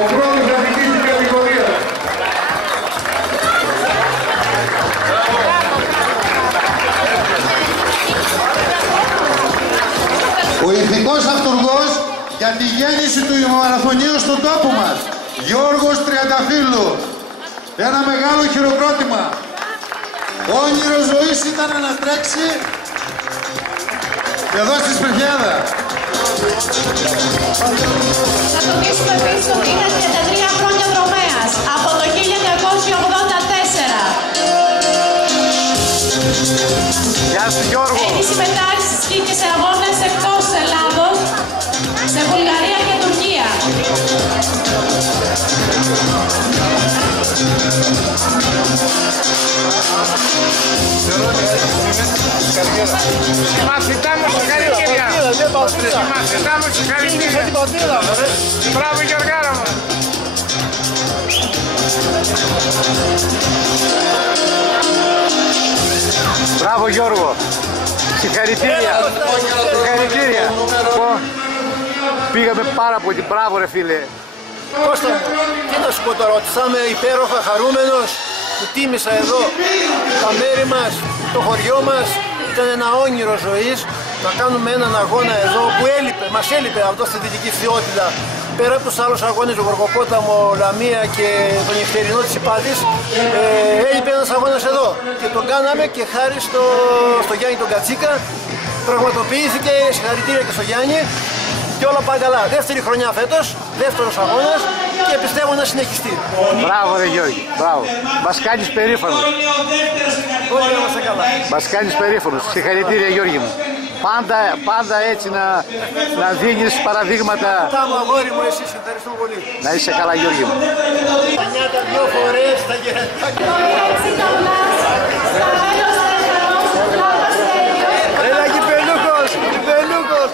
ο πρώτος νικητής στην κατηγορία. Ο ηθικός αυτούργος για τη γέννηση του ημιμαραθωνίου στον τόπο μας, Γιώργος Τριανταφύλλου. Ένα μεγάλο χειροκρότημα. Όνειρο ζωής ήταν να τρέξει εδώ στη Σπερχιάδα. Θα τονίσουμε επίσης ότι είναι 33 χρόνια δρομέας, από το 1984. Γεια σου Γιώργο. Έχει συμμετάσχει και σε αγώνες εκτός Ελλάδος, σε Βουλγαρία και Τουρκία. Μαθητάμε συγχαρητήρια. Μαθητάμε συγχαρητήρια. Μπράβο Γιωργάρα μου. Μπράβο Γιώργο. Συγχαρητήρια. Συγχαρητήρια. Πήγαμε πάρα πολύ. Μπράβο ρε φίλε. Κώστα, τι να σου πω τώρα, ότι θα είμαι υπέροχα χαρούμενος που τίμησα εδώ τα μέρη μας, το χωριό μας. Ήταν ένα όνειρο ζωής να κάνουμε έναν αγώνα εδώ που μας έλειπε αυτό στη Δυτική Φθιότητα. Πέρα από τους άλλους αγώνες, το Γοργοπόταμο, Λαμία και τον νυχτερινό της Ιπάτης, έλειπε ένας αγώνας εδώ. Και τον κάναμε και χάρη στο Γιάννη τον Κατσίκα, πραγματοποιήθηκε, συγχαρητήρια και στο Γιάννη. Και όλα πάνε καλά. Δεύτερη χρονιά φέτος, δεύτερος αγώνας και πιστεύω να συνεχιστεί. Μπράβο ρε Γιώργη, μπράβο. Μας κάνεις περήφανος. Όλοι είμαστε καλά. Μας κάνεις περήφανος. Συγχαρητήρια Γιώργη μου. Πάντα έτσι να δίνεις παραδείγματα. Τα μου αγόρι μου, εσείς ευχαριστώ πολύ. Να είσαι καλά Γιώργη μου. Νιάτα 2 φορές τα γεραντάκια. Έλα Κυπελούκος, Κυπελούκος.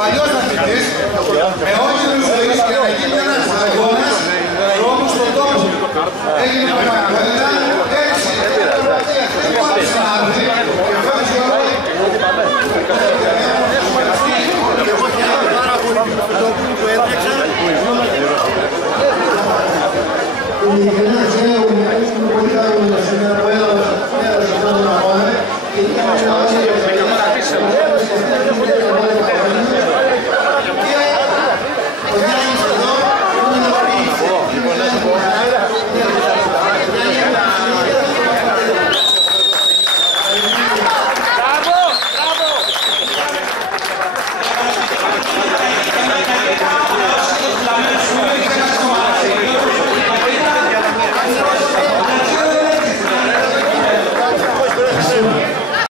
Παλιός αθλητής, με όνειρο ζωής και να γίνει ένας αγώνας δρόμου στον τόπο. Έγινε πραγματικά